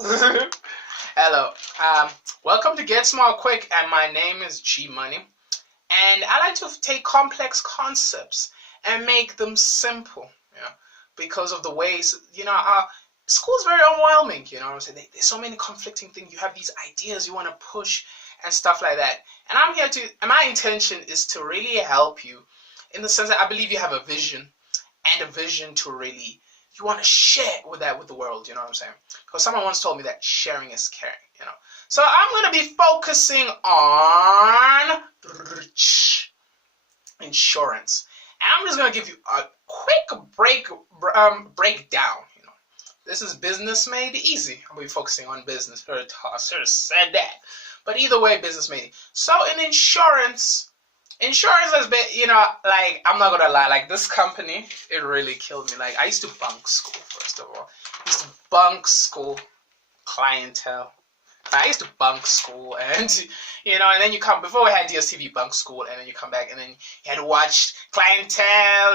Hello. Welcome to Get Small Quick, and my name is G Money. And I like to take complex concepts and make them simple, because of the ways, school's very overwhelming, you know what I'm saying? There's so many conflicting things. You have these ideas you want to push and stuff like that. And and my intention is to really help you in the sense that I believe you have a vision and a vision to really you want to share with the world, you know what I'm saying? Because someone once told me that sharing is caring. So I'm going to be focusing on insurance. And I'm just going to give you a quick breakdown. This is Business Made Easy. I'm going to be focusing on business. I should have said that. But either way, Business Made Easy. So in insurance has been, I'm not gonna lie, like this company, it really killed me. Like I used to bunk school, first of all. I used to bunk school, clientele. I used to bunk school and then you come, before we had DSTV, bunk school, and then you come back and then you had to watch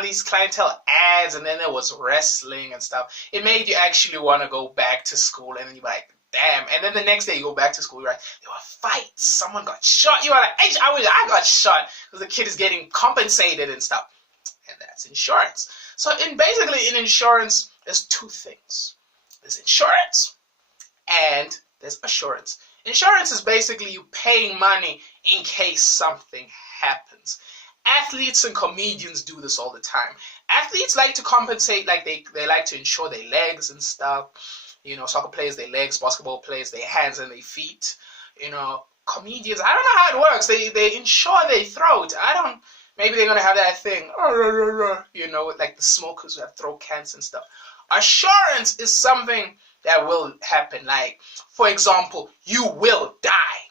these clientele ads, and then there was wrestling and stuff. It made you actually want to go back to school, and then you're like, damn. And then the next day you go back to school, you're like, there were fights, someone got shot. You are like, hey, I got shot because the kid is getting compensated and stuff. And that's insurance. So basically in insurance, there's two things. There's insurance and there's assurance. Insurance is basically you paying money in case something happens. Athletes and comedians do this all the time. Athletes like to compensate, like they like to insure their legs and stuff. Soccer players, their legs, basketball players, their hands and their feet. Comedians, I don't know how it works. They insure their throat. Maybe they're going to have that thing, like the smokers who have throat cancer and stuff. Assurance is something that will happen. Like, for example, you will die.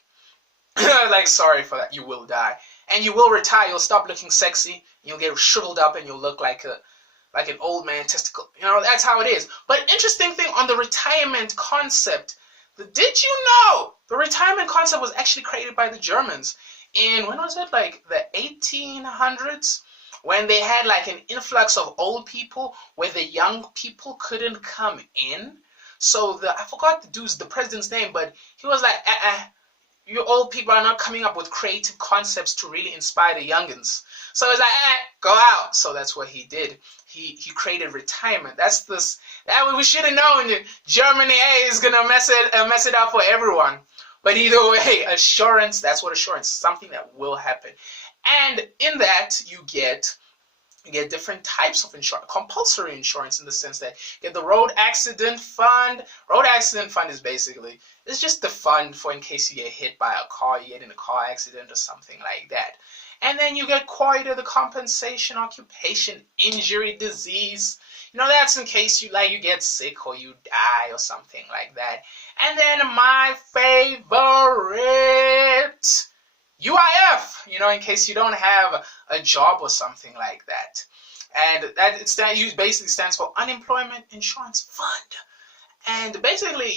Like, sorry for that, you will die. And you will retire, you'll stop looking sexy, you'll get shriveled up and you'll look like an old man testicle. That's how it is. But interesting thing on the retirement concept, did you know the retirement concept was actually created by the Germans in, when was it, like the 1800s? When they had like an influx of old people where the young people couldn't come in. So I forgot the president's name, but he was like, you old people are not coming up with creative concepts to really inspire the youngins. So it's like, go out. So that's what he did. He created retirement. That we should have known. Germany is gonna mess it up for everyone. But either way, assurance. That's what assurance. Something that will happen. And in that you get different types of insurance. Compulsory insurance in the sense that you get the road accident fund. Road accident fund is basically, it's just the fund for in case you get hit by a car, you get in a car accident or something like that. And then you get COIDA, the compensation, occupation, injury, disease. That's in case you get sick or you die or something like that. And then my favorite, UIF, in case you don't have a job or something like that. And that basically stands for Unemployment Insurance Fund. And basically,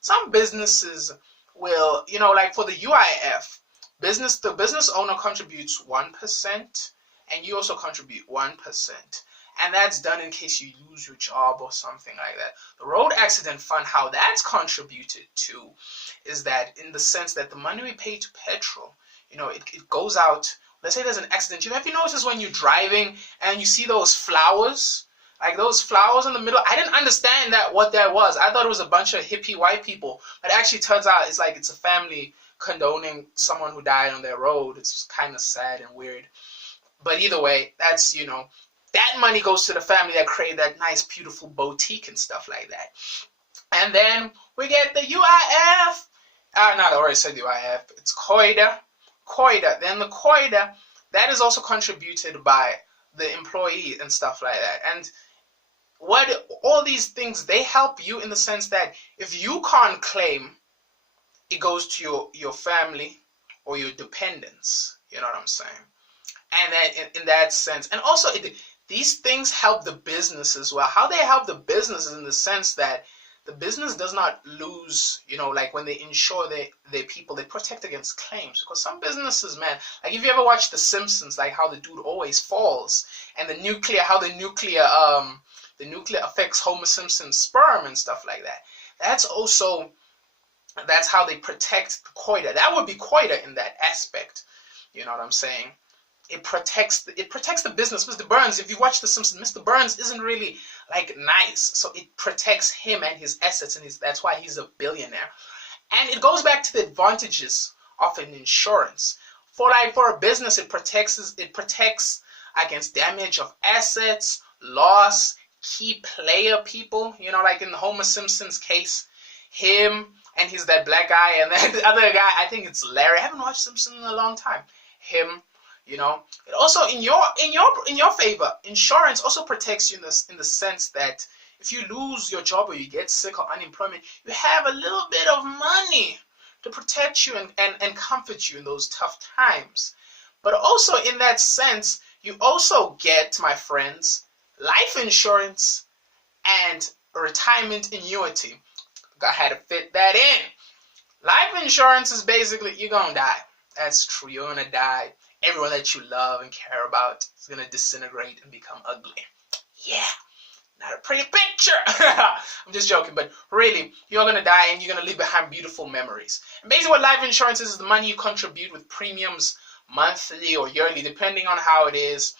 some businesses will, like for the UIF, the business owner contributes 1% and you also contribute 1%. And that's done in case you lose your job or something like that. The road accident fund, how that's contributed to is that in the sense that the money we pay to petrol, it goes out. Let's say there's an accident. Have you noticed when you're driving and you see those flowers? Like those flowers in the middle? I didn't understand what that was. I thought it was a bunch of hippie white people. But it actually turns out it's a family condoning someone who died on their road. It's kind of sad and weird. But either way, that's, that money goes to the family that created that nice, beautiful boutique and stuff like that. And then we get the UIF. I already said UIF. It's COIDA. Then the COIDA, that is also contributed by the employee and stuff like that. And all these things, they help you in the sense that if you can't claim, it goes to your family or your dependents. You know what I'm saying? And then in that sense, and also these things help the business as well. How they help the business is in the sense that the business does not lose, like when they insure their people, they protect against claims. Because some businesses, man, like if you ever watch The Simpsons, like how the dude always falls, and how the nuclear affects Homer Simpson's sperm and stuff like that. That's how they protect the Koida. That would be Koida in that aspect. You know what I'm saying? It protects the business. Mr. Burns, if you watch The Simpsons, Mr. Burns isn't really like nice, so it protects him and his assets, and that's why he's a billionaire. And it goes back to the advantages of an insurance. For a business, it protects against damage of assets, loss, key player people. You know, like in the Homer Simpson's case, him and he's that black guy, and then the other guy, I think it's Larry. I haven't watched Simpsons in a long time. Him, you know. It also in your favor, insurance also protects you in the sense that if you lose your job or you get sick or unemployment, you have a little bit of money to protect you and comfort you in those tough times. But also in that sense, you also get, my friends, life insurance and a retirement annuity. I had to fit that in. Life insurance is basically, you're going to die. That's true. You're going to die. Everyone that you love and care about is going to disintegrate and become ugly. Yeah. Not a pretty picture. I'm just joking, but really, you're going to die and you're going to leave behind beautiful memories. And basically what life insurance is the money you contribute with premiums monthly or yearly, depending on how it is.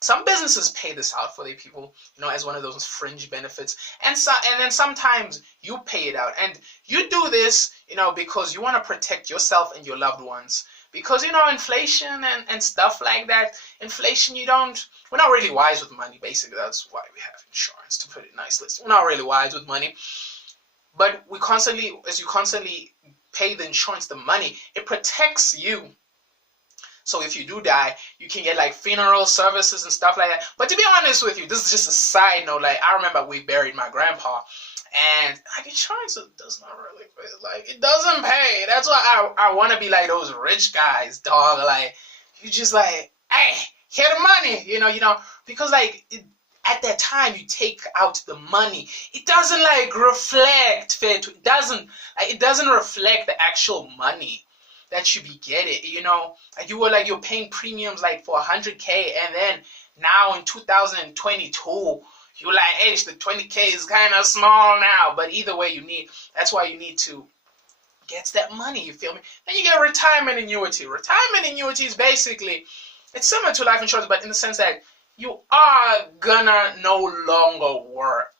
Some businesses pay this out for their people, you know, as one of those fringe benefits. And then sometimes you pay it out. And you do this, you know, because you want to protect yourself and your loved ones. Because, you know, inflation and stuff like that, inflation, we're not really wise with money, basically. That's why we have insurance, to put it nicely. We're not really wise with money. But as you constantly pay the insurance, the money, it protects you. So if you do die, you can get like funeral services and stuff like that. But to be honest with you, this is just a side note. Like, I remember we buried my grandpa, and like insurance does not really pay. Like, it doesn't pay. That's why I want to be like those rich guys, dog. Like, you just like, hey, here the money, you know, because like at that time you take out the money, it doesn't like reflect. It doesn't reflect the actual money that you be getting, you know. Like you're paying premiums like for 100K, and then now in 2022 you're like, hey, the 20K is kind of small now. But either way, that's why you need to get that money, you feel me? Then you get a retirement annuity. Retirement annuity is basically, it's similar to life insurance, but in the sense that you are gonna no longer work.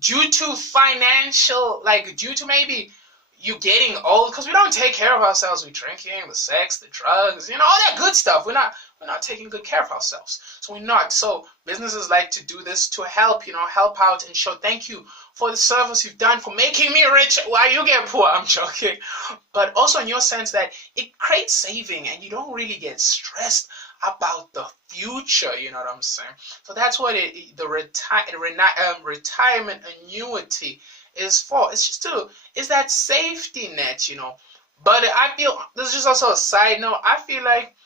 Due to maybe you getting old, because we don't take care of ourselves. We're drinking, the sex, the drugs, you know, all that good stuff. We're not taking good care of ourselves. So businesses like to do this to help, you know, help out and show thank you for the service you've done for making me rich while you get poor. I'm joking. But also in your sense that it creates saving and you don't really get stressed about the future, you know what I'm saying? So that's what the retirement annuity is for. It's that safety net, you know. But I feel, this is just also a side note, I feel like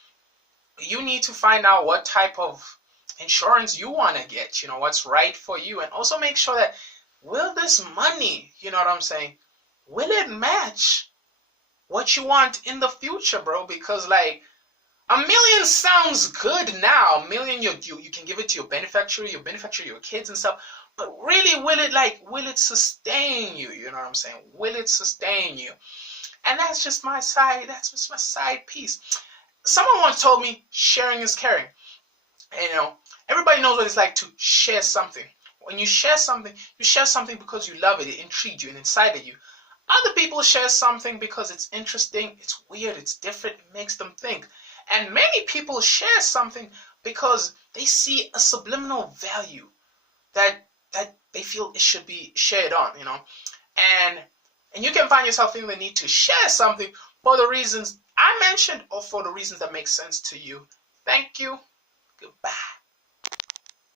you need to find out what type of insurance you want to get, you know, what's right for you. And also make sure that, will this money, you know what I'm saying, will it match what you want in the future, bro? Because like, $1 million sounds good now. $1 million, you can give it to your benefactor, your kids and stuff. But really, will it sustain you? You know what I'm saying? Will it sustain you? And that's just my side piece. Someone once told me sharing is caring. And, you know, everybody knows what it's like to share something. When you share something because you love it, it intrigued you and incited you. Other people share something because it's interesting, it's weird, it's different, it makes them think. And many people share something because they see a subliminal value that they feel it should be shared on, you know. And you can find yourself feeling the need to share something for the reasons I mentioned or for the reasons that make sense to you. Thank you. Goodbye.